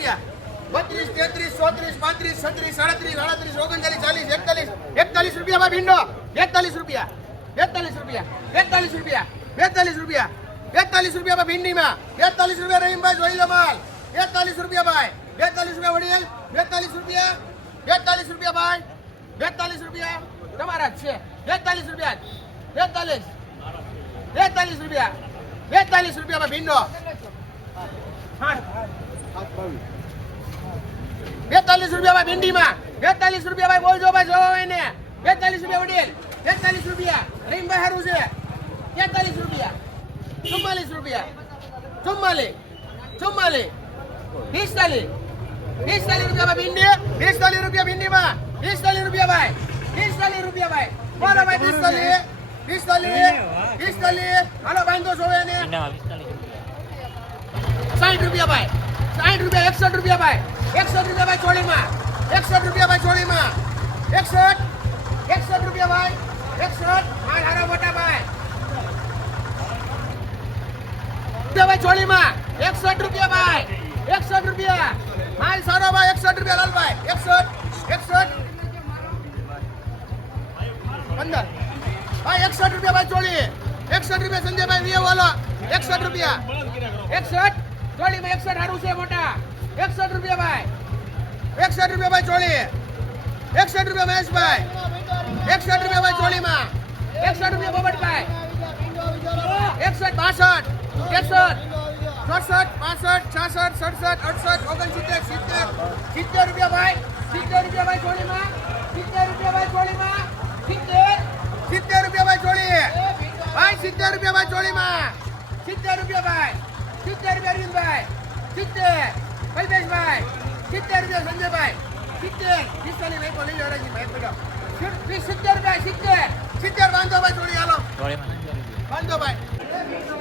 રૂપિયા 32, 33, 34, 35, 36, 37, 38, 39, 40, 41 રૂપિયા ભાઈ ભીંડો 42 રૂપિયા 42 રૂપિયા 42 રૂપિયા 42 રૂપિયા ભાઈ ભીંડીમાં 42 રૂપિયા રહીમભાઈ જોઈ લો માલ 42 રૂપિયા ભાઈ 42 રૂપિયા વડીલ 42 રૂપિયા 42 રૂપિયા ભાઈ 42 રૂપિયા તમારા જ છે 42 રૂપિયા 42 રૂપિયા 42 રૂપિયા ભાઈ ભીંડો 42 રૂપિયા ભાઈ ભીંડીમાં 42 રૂપિયા ભાઈ બોલજો ભાઈ જોવો એને 42 રૂપિયા વડીલ 42 રૂપિયા રહીમભાઈ હારું છે 43 રૂપિયા 44 રૂપિયા 44 રૂપિયા ભાઈ ભીંડી 45 રૂપિયા ભીંડીમાં 45 રૂપિયા ભાઈ 45 રૂપિયા ભાઈ બોલો ભાઈ 45 હાલો બાંધો જોવે ને 60 રૂપિયા ભાઈ 60 રૂપિયા 61 રૂપિયા ભાઈ 61 રૂપિયા ભાઈ ચોળીમાં 61 રૂપિયા ભાઈ ચોળીમાં 61 રૂપિયા ભાઈ 61 માલ હારો મોટા ભાઈ ભાઈ ચોળીમાં 61 રૂપિયા ભાઈ 61 રૂપિયા માલ સારો ભાઈ 61 રૂપિયા લાલભાઈ 61 15 ભાઈ 61 રૂપિયા ભાઈ ચોળી 61 રૂપિયા સંજયભાઈ વીએ વાલો 61 રૂપિયા 61 ચોળીમાં 61 હારું છે મોટા 61 રૂપિયા ભાઈ 61 રૂપિયા ભાઈ ચોળી 61 રૂપિયા મહેશભાઈ 61 રૂપિયા ભાઈ ચોળીમાં 61 રૂપિયા બબટભાઈ 61 62 63 64 65 66 67 68 69 70 રૂપિયા ભાઈ 70 રૂપિયા ભાઈ ચોળીમાં 70 રૂપિયા ભાઈ ચોળીમાં 70 રૂપિયા ભાઈ ચોળી ભાઈ 70 રૂપિયા ભાઈ ચોળીમાં 70 રૂપિયા ભાઈ 70 રૂપિયા અરવિંદભાઈ 70 કલ્પેશભાઈ 70 રૂપિયા સંજયભાઈ 70 કિસ્સાની ભાઈ બોલી લડાજી ભાઈ બોલો 70 રૂપિયા 70 બાંધો ભાઈ ચોળી હાલો બાંધો ભાઈ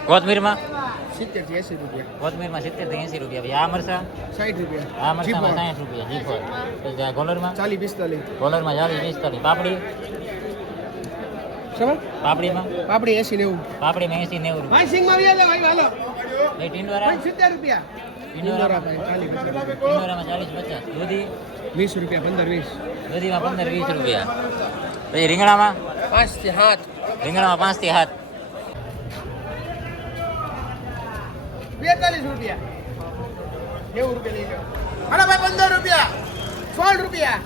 કોથમીરમાં 70 થી 80 રૂપિયા કોથમીરમાં 70 થી 80 રૂપિયા ભાઈ આ મરસા 60 રૂપિયા આ મરસામાં 60 રૂપિયા જીફળ પછી ગોલરમાં 40 45 ગોલરમાં 40 45 પાપડી સમજ પાપડીમાં પાપડી 80 90 પાપડીમાં 80 90 રૂપિયા ભાઈ સિંગમાં વી ભાઈ હાલો એ ટીંડોરા 70 રૂપિયા ટીંડોરામાં ભાઈ 40 ટીંડોરામાં 40 50 દૂધી 20 રૂપિયા 15 20 દૂધીમાં 15 20 રૂપિયા પછી રીંગણામાં 5 થી 7 રીંગણામાં 5 થી 7 42 રૂપિયા 90 રૂપિયા લઈ લો હાલો ભાઈ 15 રૂપિયા 16 રૂપિયા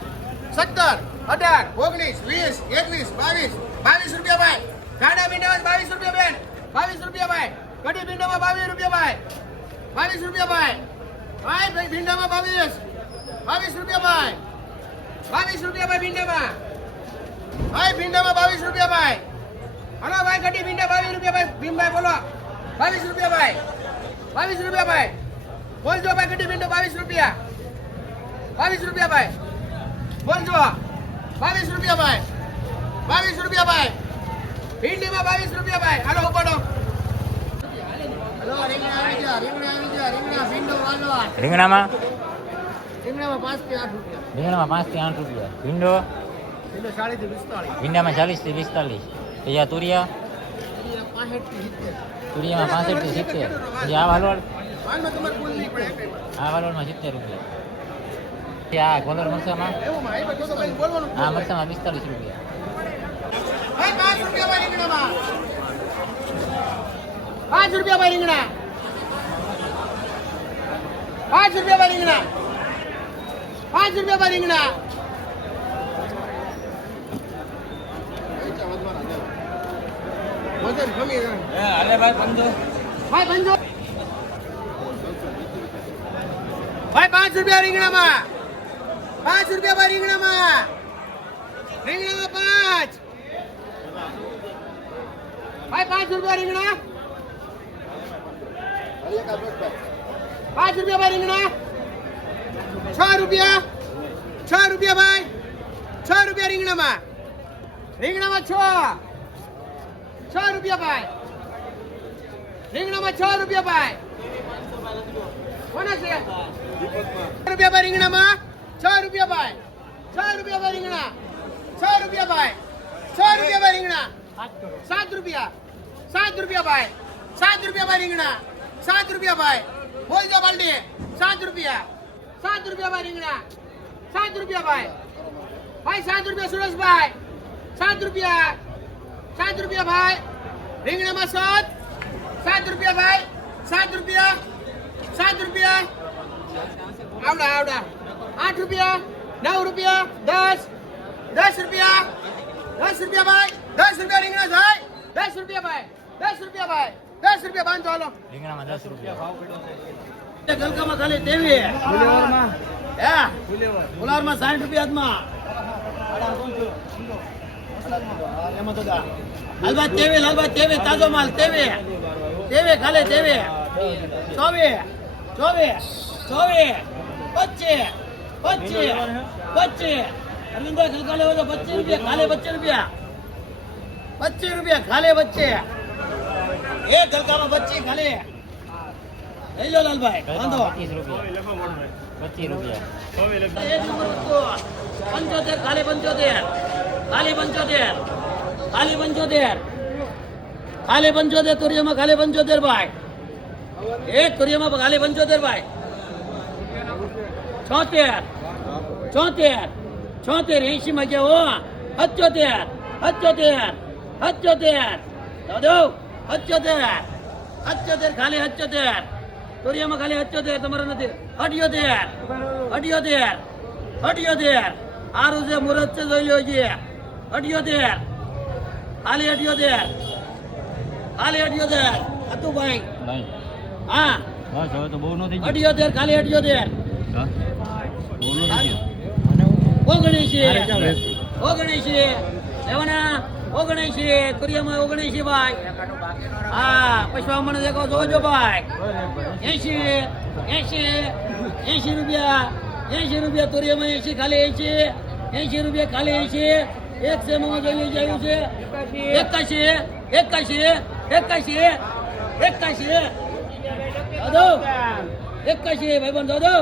17 18 19 20 21 22 રૂપિયા ભાઈ ગાડા ભીંડામાં 22 રૂપિયા બેન 22 રૂપિયા ભાઈ કઢી ભીંડામાં 22 રૂપિયા ભાઈ 22 રૂપિયા ભાઈ ભાઈ ભીંડામાં 22 રૂપિયા ભાઈ 22 રૂપિયા ભાઈ ભીંડામાં ભીંડામાં 22 રૂપિયા ભાઈ હાલો ભાઈ કઢી ભીંડા 22 રૂપિયા ભાઈ ભીમભાઈ બોલો 22 રૂપિયા ભાઈ 22 રૂપિયા ભાઈ બોલજો ભાઈ કઢી ભીંડો 22 રૂપિયા 22 રૂપિયા ભાઈ બોલજો 22 રૂપિયા ભાઈ 22 રૂપિયા ભાઈ ભીંડીમાં 22 રૂપિયા ભાઈ હાલો ઉપાડો રીંગણામાં 5 થી 8 રૂપિયા રીંગણામાં 5 થી 8 રૂપિયા ભીંડો 40 થી 45 ભીંડામાં 40 થી 45 પછી આ તુરિયા 65 થી 70 તુરિયામાં 65 થી 70 પછી આ વાલોળ હાલમાં તમારે કુલ નહીં પડે આ વાલોળમાં 70 રૂપિયા પછી આ ગોલર મરસામાં એવું માં એ બધું ભાઈ બોલવાનું આ મરસામાં 45 રૂપિયા ભાઈ 5 રૂપિયા ભાઈ રીંગણામાં 5 રૂપિયા ભાઈ રીંગણા 5 રૂપિયા ભાઈ રીંગણા 5 રૂપિયા ભાઈ રીંગણા વજન કમી છે હાલે ભાઈ બંધો ભાઈ બંધો ભાઈ 5 રૂપિયા રીંગણામાં 5 રૂપિયા ભાઈ રીંગણામાં 5 ભાઈ 5 રૂપિયા રીંગણા 5 રૂપિયા ભાઈ રીંગણા 6 રૂપિયા ભાઈ 6 રૂપિયા રીંગણામાં 6 રૂપિયા ભાઈ રીંગણામાં 6 રૂપિયા ભાઈ કોના છે 6 રૂપિયા ભાઈ રીંગણામાં 6 રૂપિયા ભાઈ 6 રૂપિયા ભાઈ રીંગણા 6 રૂપિયા ભાઈ 6 રૂપિયા ભાઈ રીંગણા 7 રૂપિયા 7 રૂપિયા ભાઈ 7 રૂપિયા ભાઈ રીંગણા 7 રૂપિયા ભાઈ બોલજો બાલડી 7 રૂપિયા 7 રૂપિયા ભાઈ રીંગણા 7 રૂપિયા ભાઈ ભાઈ 7 રૂપિયા સુરેશભાઈ 7 રૂપિયા ભાઈ રીંગણામાં 7 રૂપિયા ભાઈ 7 રૂપિયા આવડા 8 રૂપિયા 9 રૂપિયા 10 રૂપિયા ભાઈ 10 રૂપિયા રીંગણા થાય 10 રૂપિયા ભાઈ 10 રૂપિયા બાંધો હાલો રીંગણામાં 10 રૂપિયા ગલકામાં ખાલી તેવી હે ફુલાવરમાં 60 રૂપિયા હાલભાઈ તેવી તાજો માલ તેવી ખાલી તેવી 25 અરવિંદા ગલકા લેવો તો 25 રૂપિયા ખાલી 25 રૂપિયા ખાલી 25 એક ગલકામાં 25 ખાલી લઈ લો લાલભાઈ વાંધો 25 રૂપિયા એક નંબર વસ્તુ 75 ખાલી 75 તુરિયામાં ખાલી 75 ભાઈ એક તુરિયામાં ખાલી 75 ભાઈ 76 80 માં ગયા હો 77 દાદો 77 ખાલી 77 તુરિયામાં ખાલી 77 તમારે નથી 78 આરું છે મુરત છે જોઈ લો છે 78 ખાલી 78 હતું ભાઈ નહીં હા બસ હવે તો બહુ નથી 78 ખાલી 78 ઓગણીસી લેવાના 79 તુરિયામાં 79 ભાઈ હા પૈસા મને દેખો જોજો ભાઈ 80 રૂપિયા તુરિયામાં 80 ખાલી 80 રૂપિયા ખાલી 80 એક સેમાં જોઈ આવ્યું છે 81 દાદો 81 ભાઈબંધ દાદો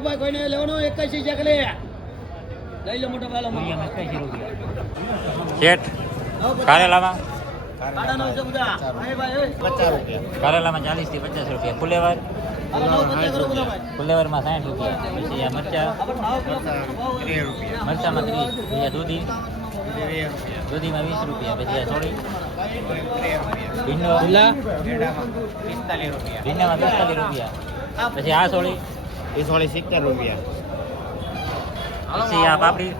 ભાઈ કોઈને લેવાનો 81 છે ખાલી લઈ લો મોટા ભાઈ રીંગણામાં 81 રૂપિયા શેઠ કારેલામાં કાઢા 900 બધા ભાઈ 50 રૂપિયા કારેલામાં 40 થી 50 રૂપિયા ફુલેવર ફુલેવરમાં 60 રૂપિયા પછી આ મરચા મરચામાં 30 પછી આ દૂધીમાં 20 રૂપિયા પછી આ સોળી ભીંડો ભીંડામાં 45 રૂપિયા પછી આ સોળી 70 રૂપિયા પછી આ પાપડી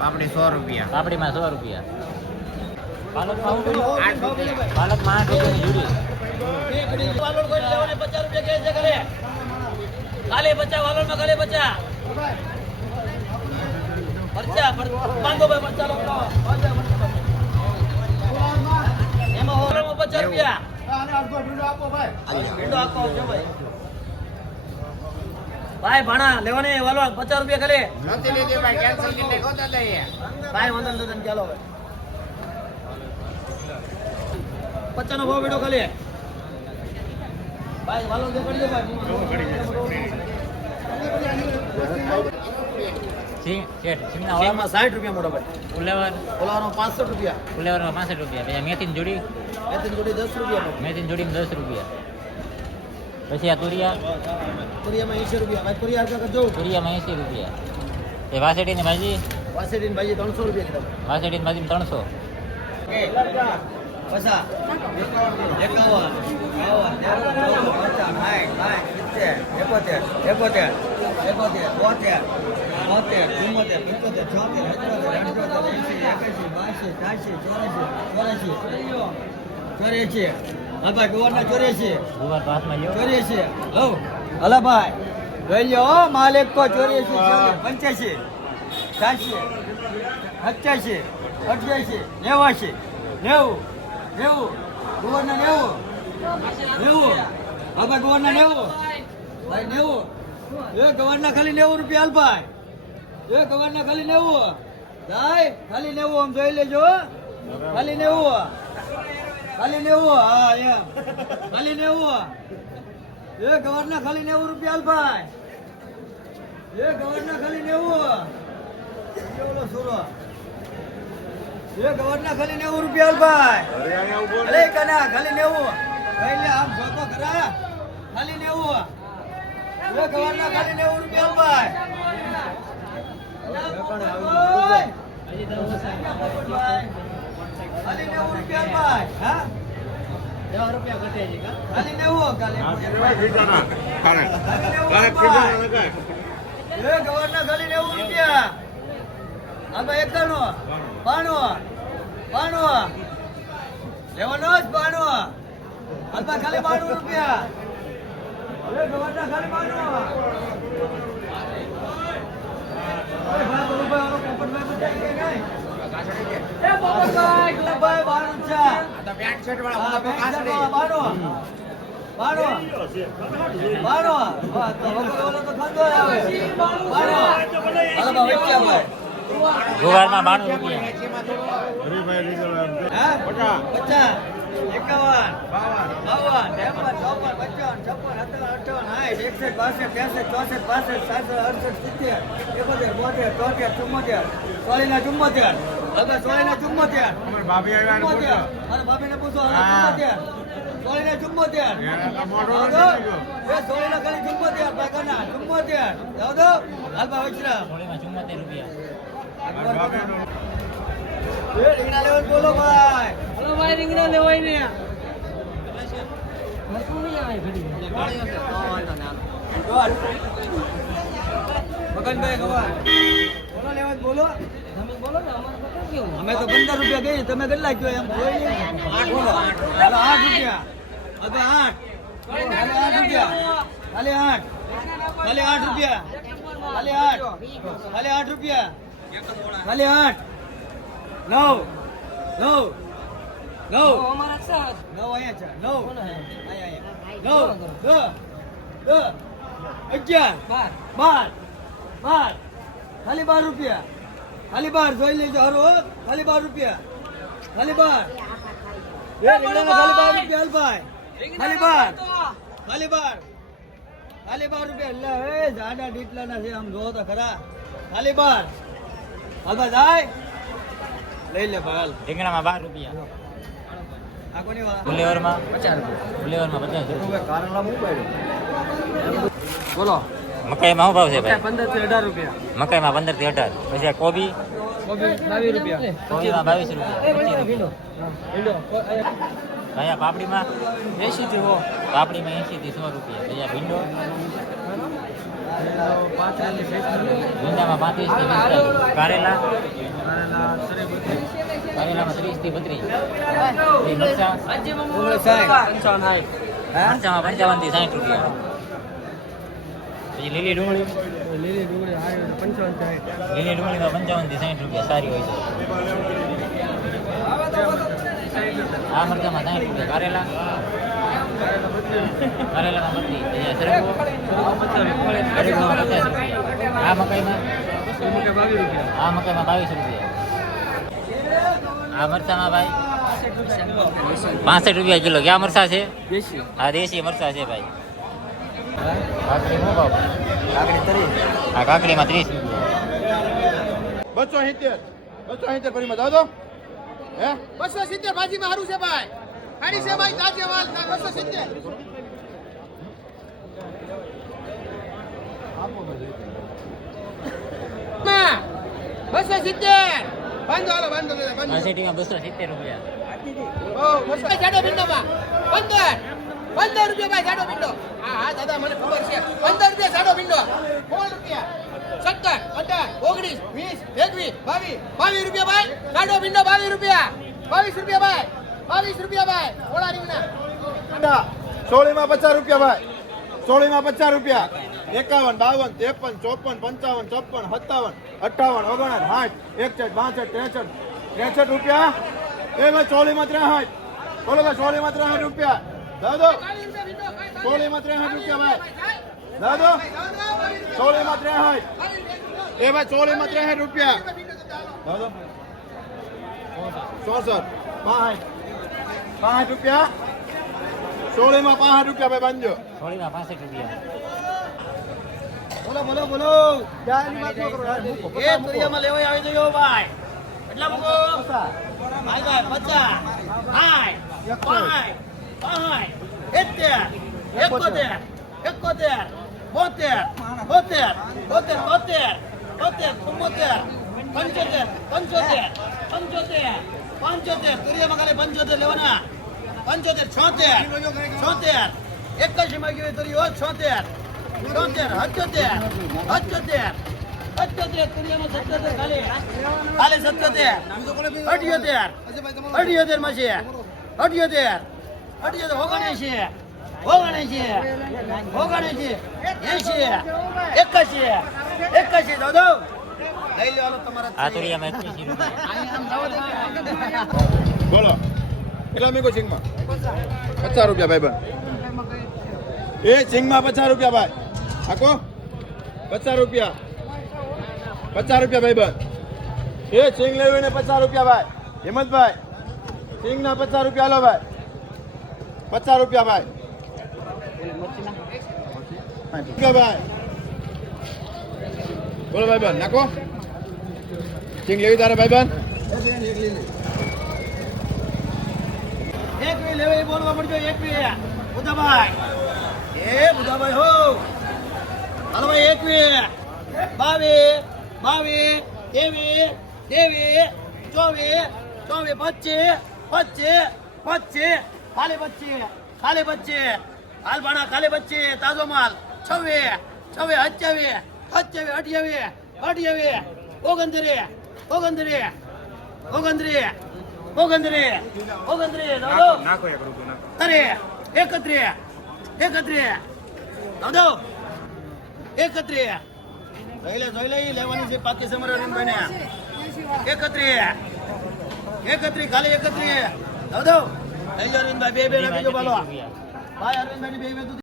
100 રૂપિયા પાપડીમાં 100 રૂપિયા પાલકમાં 8 રૂપિયા પાલકમાં 8 રૂપિયાની જોડી વાલોડ કોઈ લેવાને 50 રૂપિયા કે છે ખાલી 50 વાલોડમાં ખાલી 50 પરચા માંગો ભાઈ પરચા લોકો એમાં હોરમાં 50 રૂપિયા ભીંડો આપો આવજો ભાઈ ભાઈ ભાણા લેવાને વાલોડ 50 રૂપિયા ખાલી નથી લીધી ભાઈ કેન્સલ કરી નાખો તો દઈએ ભાઈ વાંધો નથી ચાલો હવે 50 નો ભાવ બેઠો ખાલી ભાઈ વાલો દેખાડી દો ભાઈ શેઠ સિંગના એમાં 60 રૂપિયા મોટો ભાઈ ફુલેવર ઓલાનો 65 રૂપિયા ફુલેવરમાં 65 રૂપિયા પછી મેથીની જોડી એથી જોડી 10 રૂપિયા મેથીની જોડીમાં 10 રૂપિયા પછી આ તુરિયા તુરિયામાં 80 રૂપિયા ભાઈ તુરિયા આગળ કરજો તુરિયામાં 80 રૂપિયા એ વાસેટીની ભાજી વાસેડીની ભાજી 300 રૂપિયા કીધા વાસેટીની ભાજીમાં 300 પૈસા 84 ગોવાના 84 ગુવાર તો હાથમાં લ્યો 84 હલો ભાઈ જોઈ લ્યો માલિક કો 84 85 86 88 88 89 90 ગોવાના 90 હા ભાઈ ગોવાના 90 ભાઈ 90 એ ગવારના ખાલી 90 રૂપિયા હાલ ભાઈ એ ગવારના ખાલી 90 ભાઈ ખાલી 90 આમ જોઈ લેજો ખાલી 90 ખાલી 90 હા એમ ખાલી 90 એ ગવારના ખાલી 90 રૂપિયા હાલ ભાઈ એ ગવારના ખાલી 90 ઓલો સુરો એ ગવારના ખાલી 90 રૂપિયા હાલ ભાઈ અરે કના ખાલી 90 ભાઈ લે આમ જોતો ખરા ખાલી 90 ગવારના ખાલી 90 રૂપિયા ભાઈ. ખાલી 90 રૂપિયા ભાઈ. હા? 10 રૂપિયા ઘટે છે કા? ખાલી 90 ખાલી. ગવારના ખાલી 90 રૂપિયા. હા ભાઈ 91 92 લેવાનો જ 92. હાલમાં ખાલી 92 રૂપિયા. ગવારના ખાલી 92. ગુવારમાં 92 રૂપિયા. 50 51 52 ભાભીને પૂછો સોળીના 74 બોલો ભાઈ. હલો ભાઈ રીંગણા લેવાય ને મગનભાઈ ગવાર બોલો લેવા બોલો. અમે તો 15 રૂપિયા ગઈ તમે કેટલા કયો એમ બોલો. 8 રૂપિયા. હવે 8 રૂપિયા. ખાલી 8 રૂપિયા. ખાલી 8 રૂપિયા. ખાલી 8 9 અહીંયા છે 9 11 12 ખાલી 12 રૂપિયા. ખાલી 12 જોઈ લેજો હરો. ખાલી 12 રૂપિયા. ખાલી 12 ખાલી 12 રૂપિયા. હાલ ભાઈ ખાલી 12 ખાલી 12 ખાલી 12 રૂપિયા. લે એ જાડા ડીટલા ના છે આમ જો તો ખરા. ખાલી 12 હાલ ભાઈ જાય લઈ લે ભાઈ. રીંગણામાં 12 રૂપિયા. આ કોની વાત? ફુલેવરમાં 50 રૂપિયા. ફુલેવરમાં 50 રૂપિયા. કારણલા મોબાઈલ બોલો. મકાઈમાં શું ભાવ છે ભાઈ? 15 થી 18 રૂપિયા. મકાઈમાં 15 થી 18. પછી આ કોબી? કોબી 22 રૂપિયા. કોબીમાં 22 રૂપિયા. 25 રૂપિયા. અહીંયા પાપડીમાં 80 થી 100. પાપડીમાં 80 થી 100 રૂપિયા. પછી આ ભીંડો? ભીંડામાં 35 થી 40. કારેલા? કારેલામાં 30 થી 32. મરચા? મરચામાં 55 થી 60 રૂપિયા. પછી લીલી ડુંગળી? લીલી ડુંગળીમાં 55 થી 60 રૂપિયા સારી હોય છે. આ મરચામાં 60 રૂપિયા. કારેલા? કારેલામાં 32. સરગવો? સરગવામાં 50 રૂપિયા. આ મકાઈમાં? આ મકાઈમાં 22 રૂપિયા. આ મરચામાં ભાઈ 65 રૂપિયા કિલો. ક્યાં મરચા છે? આ દેશી મરચા છે ભાઈ. કાકડી શું ભાવ? આ કાકડીમાં 30 રૂપિયા. 270 પરિમાં દાદો હે 270 ભાજીમાં હારું છે ભાઈ. ખાડી છે ભાઈ તાજે માલ 270. માં 270 બાંધો હાલો બાંધો આ સેટીમાં 270 રૂપિયા. ઓ મસ્ત જાડો ભીંડોમાં 15 રૂપિયા ભાઈ જાડો ભીંડો. હા દાદા મને ખબર છે 15 રૂપિયા જાડો ભીંડો. 16 રૂપિયા 17 18 19 20 21 22 રૂપિયા ભાઈ જાડો ભીંડો. 22 રૂપિયા 22 રૂપિયા ભાઈ 22 રૂપિયા ભાઈ. ઓળા રીંગણા સોળીમાં 50 રૂપિયા ભાઈ. સોળીમાં 50 રૂપિયા. 51 52 53 54 55 56 57 58 59 60 61 62 63 રૂપિયા. એ ભાઈ સોળીમાં 63. બોલો ભાઈ સોળીમાં 63 રૂપિયા. દાદો સોળીમાં 63 રૂપિયા ભાઈ. દાદો સોળીમાં 63. એ ભાઈ સોળીમાં 63 રૂપિયા. દાદો 64 65 રૂપિયા. સોળીમાં 65 રૂપિયા ભાઈ બાંધજો. થોડીમાં 65 રૂપિયા. બોલો જાહેરની વાત ન કરો યાર. એ તરિયામાં લેવાય આવી જજો ભાઈ. એટલા મૂકો ભાઈ 50 60 65 71 71 72 બોતેર બોતેર બોતેર બોતેર બોતેર ચુમ્મોતેર પંચોતેર પંચોતેર પંચોતેર પંચોતેર તુરિયામાં ખાલી પંચોતેર લેવાના પંચોતેર છોતેર છોતેર 81 માં ગયો તુરિયો 76 76 78 78 78 તુરિયામાં 77 ખાલી ખાલી 77 78 78 માં છે 78 78 ઓગણએંશી ઓગણએંશી ઓગણએંશી 80 81 81 દાદો લઈ લો હાલો તમારા આ તોરિયામાં 81 રૂપિયા બોલો કેટલા મેગો સિંગમાં 50 રૂપિયા ભાઈબંધ એ સિંગમાં 50 રૂપિયા ભાઈ આકો 50 રૂપિયા 50 રૂપિયા ભાઈબંધ એ સિંગ લેવી ને 50 રૂપિયા ભાઈ હિંમતભાઈ સિંગના 50 રૂપિયા હાલો ભાઈ 50 રૂપિયા ભાઈ ભાઈ બોલો ભાઈબંધ નાખો સિંગ લેવી તારે ભાઈબંધ એક વી લેવે એ બોલવા પડજો એક વી બુધાભાઈ એ બુધાભાઈ હો હાલો ભાઈ એક વી 22 22 23 23 24 24 25 25 ખાલી 25 ખાલી 25 હાલ ભાણા ખાલી 25 તાજો માલ 26 26 27 28 29 નાખો એક રૂપિયો નાખો અરે 31 31 દાદો 31 જોઈ લે લેવાની છે પાકી સમરા રીમભાઈ ને 31 ખાલી 31 દાદો લઈ જાઓ રીમભાઈ બે બે રાખી જો બોલો ભાઈ અરવિંદભાઈ બે બે